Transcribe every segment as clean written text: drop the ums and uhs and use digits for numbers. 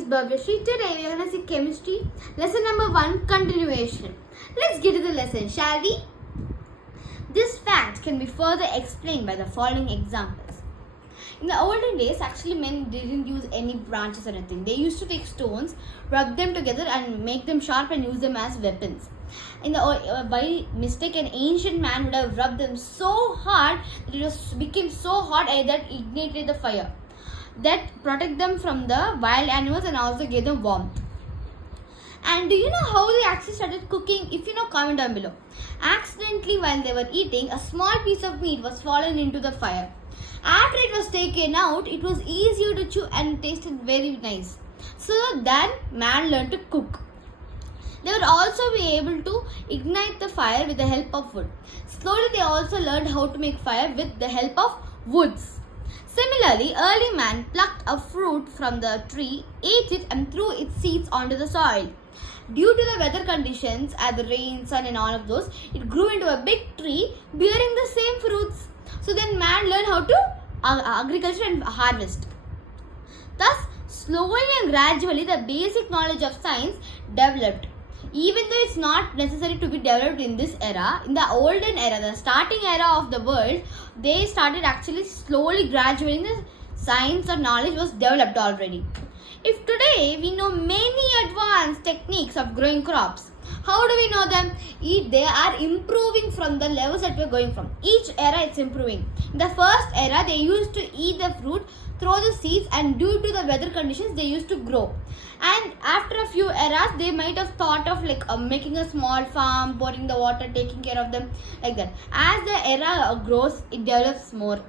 is Bhavyashree. Today we are going to see chemistry. Lesson number 1, continuation. Let's get to the lesson, shall we? This fact can be further explained by the following examples. In the olden days, actually men didn't use any branches or anything. They used to take stones, rub them together and make them sharp and use them as weapons. By mistake, an ancient man would have rubbed them so hard that it became so hot that it ignited the fire. That protect them from the wild animals and also gave them warmth. And do you know how they actually started cooking? If you know, comment down below. Accidentally, while they were eating, a small piece of meat was fallen into the fire. After it was taken out, it was easier to chew and tasted very nice. So then man learned to cook. They would also be able to ignite the fire with the help of wood. Slowly they also learned how to make fire with the help of woods. Similarly, early man plucked a fruit from the tree, ate it and threw its seeds onto the soil. Due to the weather conditions, as the rain, sun and all of those, it grew into a big tree bearing the same fruits. So then man learned how to agriculture and harvest. Thus, slowly and gradually the basic knowledge of science developed. Even though it's not necessary to be developed in this era, in the olden era, the starting era of the world, they started actually slowly, gradually, the science or knowledge was developed already. If today we know many advanced techniques of growing crops, how do we know them? They are improving from the levels that we're going from. Each era it's improving. In the first era, they used to eat the fruit, throw the seeds, and due to the weather conditions, they used to grow. And after a few eras, they might have thought of making a small farm, pouring the water, taking care of them, like that. As the era grows, it develops more.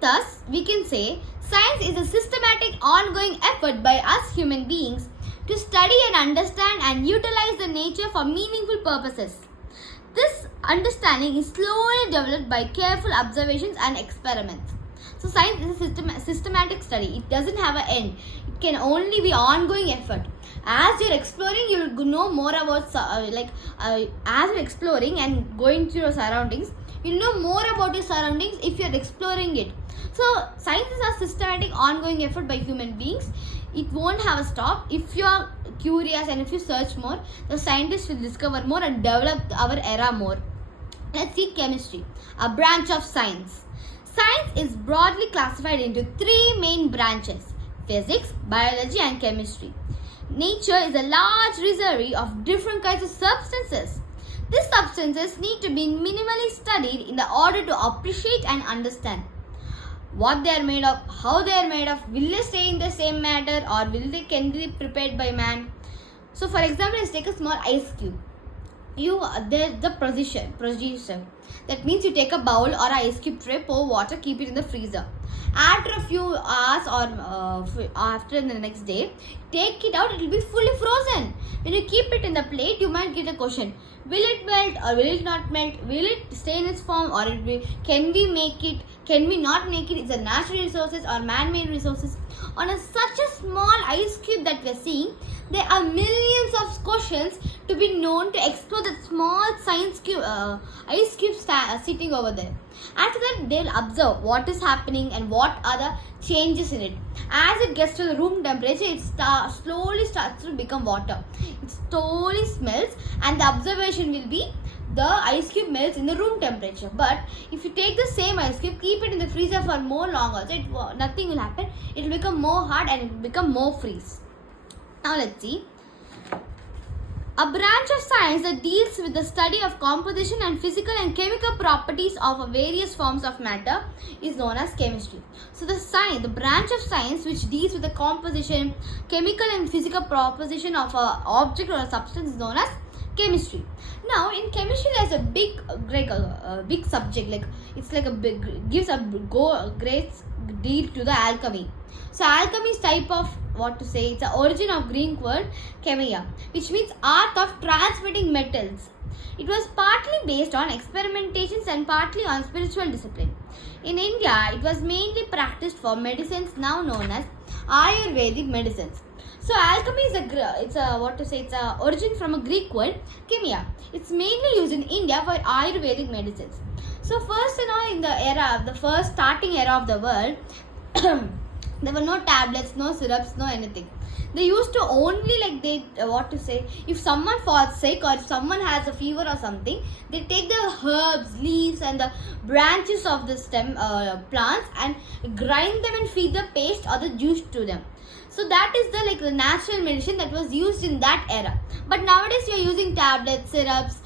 Thus, we can say science is a systematic ongoing effort by us human beings to study and understand and utilize the nature for meaningful purposes. This understanding is slowly developed by careful observations and experiments. So science is a systematic study. It doesn't have an end. It can only be ongoing effort. As you're exploring, you'll know more about as you're exploring and going through your surroundings, you'll know more about your surroundings if you're exploring it. So science is a systematic ongoing effort by human beings. It won't have a stop. If you are curious and if you search more, the scientists will discover more and develop our era more. Let's see chemistry, a branch of science. Science is broadly classified into 3 main branches: physics, biology and chemistry. Nature is a large reservoir of different kinds of substances. These substances need to be minimally studied in the order to appreciate and understand what they are made of, how they are made of, will they stay in the same matter or can they be prepared by man. So for example, let's take a small ice cube. The procedure. That means you take a bowl or an ice cube tray, pour water, keep it in the freezer. After a few hours or after the next day, take it out, it will be fully frozen. When you keep it in the plate, you might get a question: will it melt or will it not melt? Will it stay in its form or can we make it? Can we not make it? Is it natural resources or man-made resources? On such a small ice cube that we are seeing, there are millions of questions to be known to explore that small ice cube sitting over there. After that, they'll observe what is happening and what are the changes in it. As it gets to the room temperature, it slowly starts to become water. It slowly smells, and the observation will be the ice cube melts in the room temperature. But if you take the same ice cube, keep it in the freezer for more longer, so nothing will happen. It will become more hard and it will become more freeze. Now let's see. A branch of science that deals with the study of composition and physical and chemical properties of various forms of matter is known as chemistry. So the branch of science which deals with the composition, chemical and physical proposition of an object or a substance is known as chemistry. Now in chemistry there's a big subject, gives a great deal to the alchemy. So alchemy is type of it's the origin of Greek word chemia, which means art of transmuting metals. It was partly based on experimentations and partly on spiritual discipline. In India, it was mainly practiced for medicines now known as Ayurvedic medicines. So alchemy is it's a origin from a Greek word chemia. It's mainly used in India for Ayurvedic medicines. So first in the first starting era of the world, There were no tablets, no syrups, no anything. They used to only if someone falls sick or if someone has a fever or something, they take the herbs, leaves and the branches of the stem plants and grind them and feed the paste or the juice to them. So that is the natural medicine that was used in that era. But nowadays we are using tablets, syrups,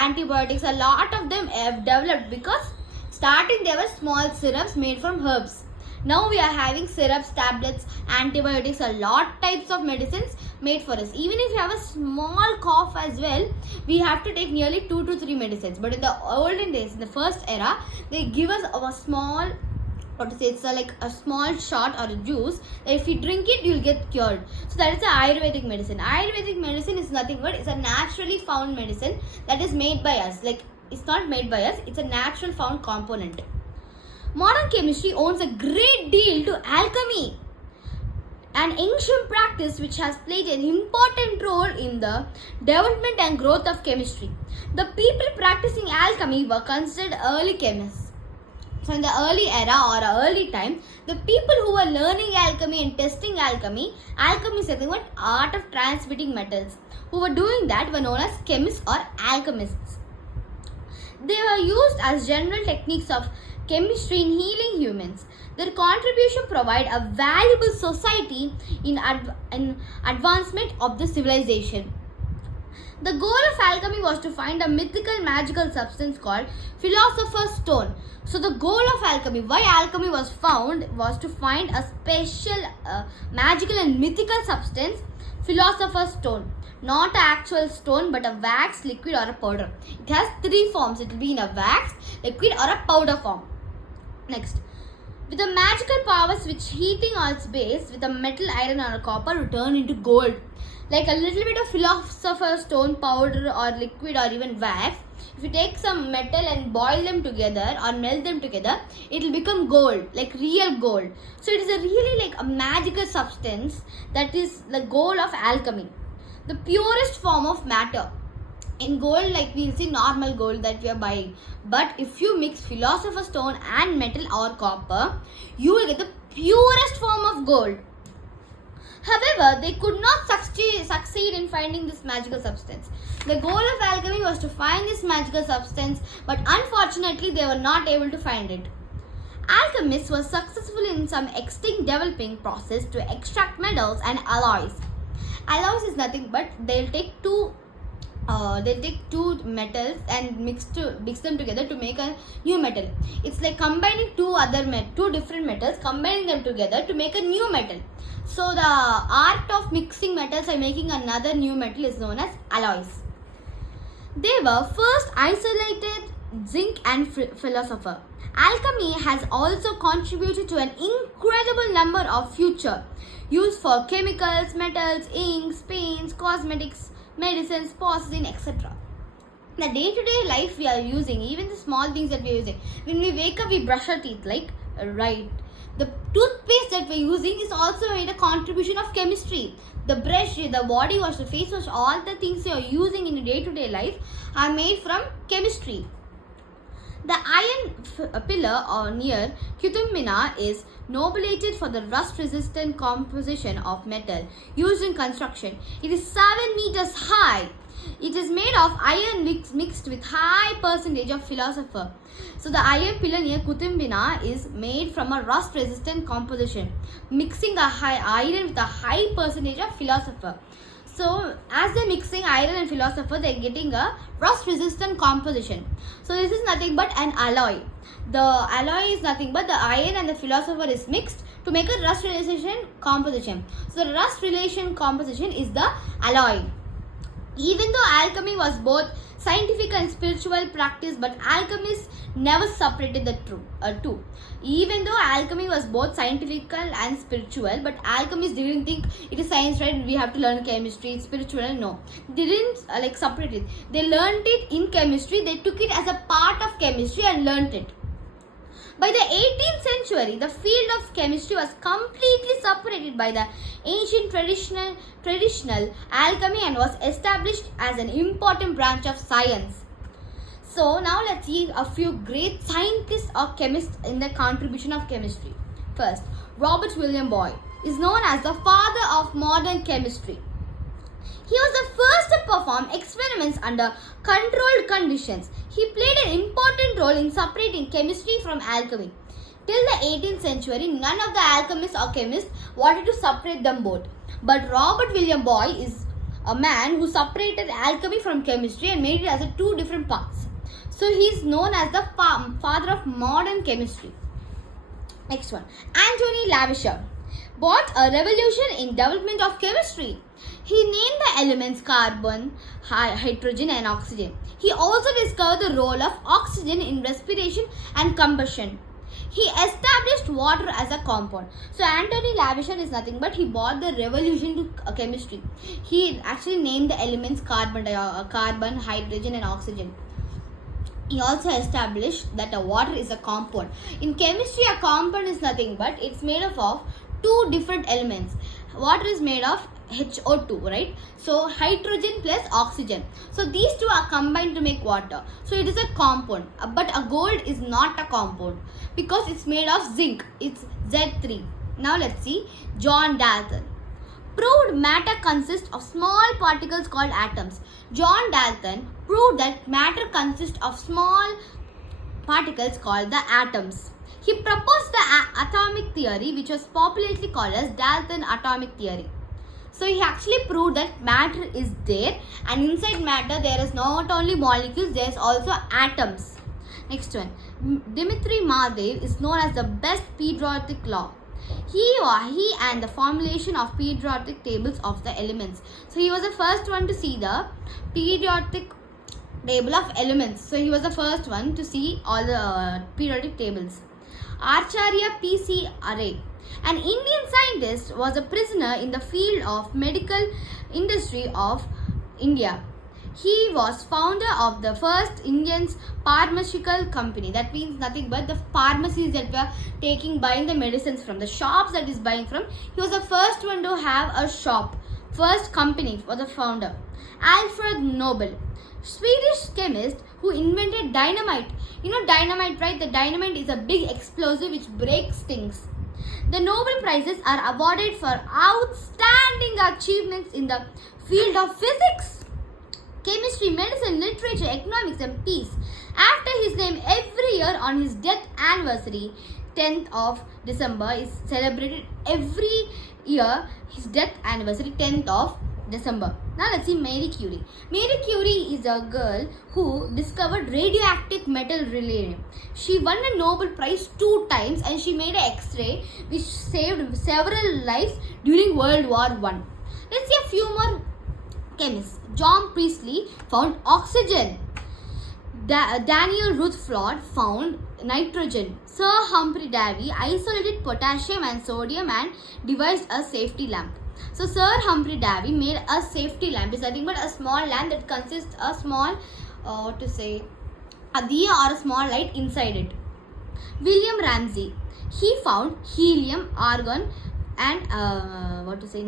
antibiotics. A lot of them have developed because starting there were small syrups made from herbs. Now we are having syrups, tablets, antibiotics, a lot types of medicines made for us. Even if you have a small cough as well, we have to take nearly 2 to 3 medicines. But in the olden days, in the first era, they give us a small, a small shot or a juice. If you drink it, you'll get cured. So that is the Ayurvedic medicine. Ayurvedic medicine is nothing but it's a naturally found medicine that is made by us. It's not made by us, it's a natural found component. Modern chemistry owes a great deal to alchemy, an ancient practice which has played an important role in the development and growth of chemistry. The people practicing alchemy were considered early chemists. So in the early era or early time, the people who were learning alchemy and testing alchemy is nothing but art of transmuting metals. Who were doing that were known as chemists or alchemists. They were used as general techniques of chemistry in healing humans. Their contribution provide a valuable society in advancement of the civilization. The goal of alchemy was to find a mythical magical substance called Philosopher's Stone. So the goal of alchemy, why alchemy was found, was to find a special magical and mythical substance, Philosopher's Stone. Not an actual stone but a wax, liquid or a powder. It has 3 forms. It will be in a wax, liquid or a powder form. Next, with the magical powers which heating on its base with a metal, iron or a copper will turn into gold. Like a little bit of Philosopher's Stone powder or liquid or even wax, if you take some metal and boil them together or melt them together, it will become gold, like real gold. So it is a really a magical substance that is the goal of alchemy. The purest form of matter. In gold, we'll see normal gold that we are buying. But if you mix Philosopher's Stone and metal or copper, you will get the purest form of gold. However, they could not succeed in finding this magical substance. The goal of alchemy was to find this magical substance, but unfortunately they were not able to find it. Alchemists were successful in some extinct developing process to extract metals and alloys. Alloys is nothing but they'll take two metals and mix them together to make a new metal. It's like combining two different metals, combining them together to make a new metal. So the art of mixing metals and making another new metal is known as alloys. They were first isolated zinc and philosopher. Alchemy has also contributed to an incredible number of future used for chemicals, metals, inks, paints, cosmetics, medicines, porcelain, etc. The day-to-day life we are using, even the small things that we are using. When we wake up, we brush our teeth, right? The toothpaste that we are using is also made a contribution of chemistry. The brush, the body wash, the face wash, all the things you are using in your day-to-day life are made from chemistry. The iron pillar near Qutub Minar is nobilitated for the rust-resistant composition of metal used in construction. It is 7 meters high. It is made of iron mixed with high percentage of philosopher. So the iron pillar near Qutub Minar is made from a rust-resistant composition, mixing a high iron with a high percentage of philosopher. So as they're mixing iron and philosopher, they're getting a rust-resistant composition. So this is nothing but an alloy. The alloy is nothing but the iron and the philosopher is mixed to make a rust-relation composition. So the rust-relation composition is the alloy. Even though alchemy was both scientific and spiritual practice, but alchemists never separated the two. Even though alchemy was both scientific and spiritual, but alchemists didn't think it is science, right? We have to learn chemistry, it's spiritual. No, they didn't separate it. They learned it in chemistry. They took it as a part of chemistry and learned it. By the 18th century, the field of chemistry was completely separated by the ancient traditional alchemy and was established as an important branch of science. So now let's see a few great scientists or chemists in the contribution of chemistry. First, Robert William Boyle is known as the father of modern chemistry. He was the first to perform experiments under controlled conditions. He played an important role in separating chemistry from alchemy. Till the 18th century, none of the alchemists or chemists wanted to separate them both. But Robert William Boyle is a man who separated alchemy from chemistry and made it as two different parts. So he is known as the father of modern chemistry. Next one, Anthony Lavoisier brought a revolution in development of chemistry. He named the elements carbon, hydrogen and oxygen. He also discovered the role of oxygen in respiration and combustion. He established water as a compound. So Anthony Lavoisier is nothing but he brought the revolution to chemistry. He actually named the elements carbon, hydrogen and oxygen. He also established that water is a compound. In chemistry, a compound is nothing but it's made up of two different elements. Water is made of HO2, right? So hydrogen plus oxygen. So these two are combined to make water. So it is a compound. But a gold is not a compound because it's made of zinc. It's Z3. Now let's see. John Dalton proved matter consists of small particles called atoms. John Dalton proved that matter consists of small particles called the atoms. He proposed the atomic theory, which was popularly called as Dalton atomic theory. So he actually proved that matter is there, and inside matter there is not only molecules, there is also atoms. Next one, Dmitry Mendeleev is known as the best periodic law. He and the formulation of periodic tables of the elements. So he was the first one to see the periodic table of elements. So he was the first one to see all the periodic tables. Acharya P.C. Array, an Indian scientist, was a prisoner in the field of medical industry of India. He was founder of the first Indian pharmaceutical company. That means nothing but the pharmacies that were buying the medicines from, the shops that is buying from. He was the first one to have a shop. First company for the founder. Alfred Nobel, Swedish chemist who invented dynamite. You know dynamite, right? The dynamite is a big explosive which breaks things. The Nobel Prizes are awarded for outstanding achievements in the field of physics, chemistry, medicine, literature, economics and peace. After his name, every year on his death anniversary, 10th of December is celebrated every year. His death anniversary, 10th of December. Now let's see Marie Curie. Marie Curie is a girl who discovered radioactive metal radium. She won a Nobel Prize 2 times and she made an X-ray which saved several lives during World War I. Let's see a few more chemists. John Priestley found oxygen. Daniel Rutherford found nitrogen. Sir Humphrey Davy isolated potassium and sodium and devised a safety lamp. So Sir Humphrey Davy made a safety lamp. It's nothing but a small lamp that consists a small, a diya or a small light inside it. William Ramsay, he found helium, argon and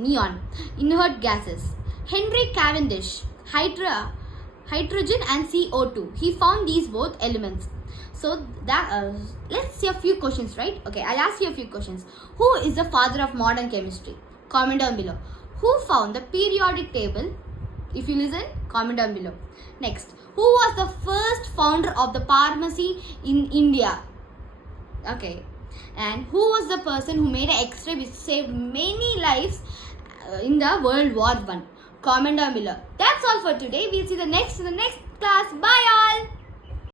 neon, inert gases. Henry Cavendish, hydrogen and CO2. He found these both elements. So that let's see a few questions, right? Okay, I'll ask you a few questions. Who is the father of modern chemistry? Comment down below. Who found the periodic table? If you listen, comment down below. Next, who was the first founder of the pharmacy in India? Okay, and who was the person who made an X-ray which saved many lives in the World War I? Comment down below. That's all for today. We'll see in the next class. Bye all.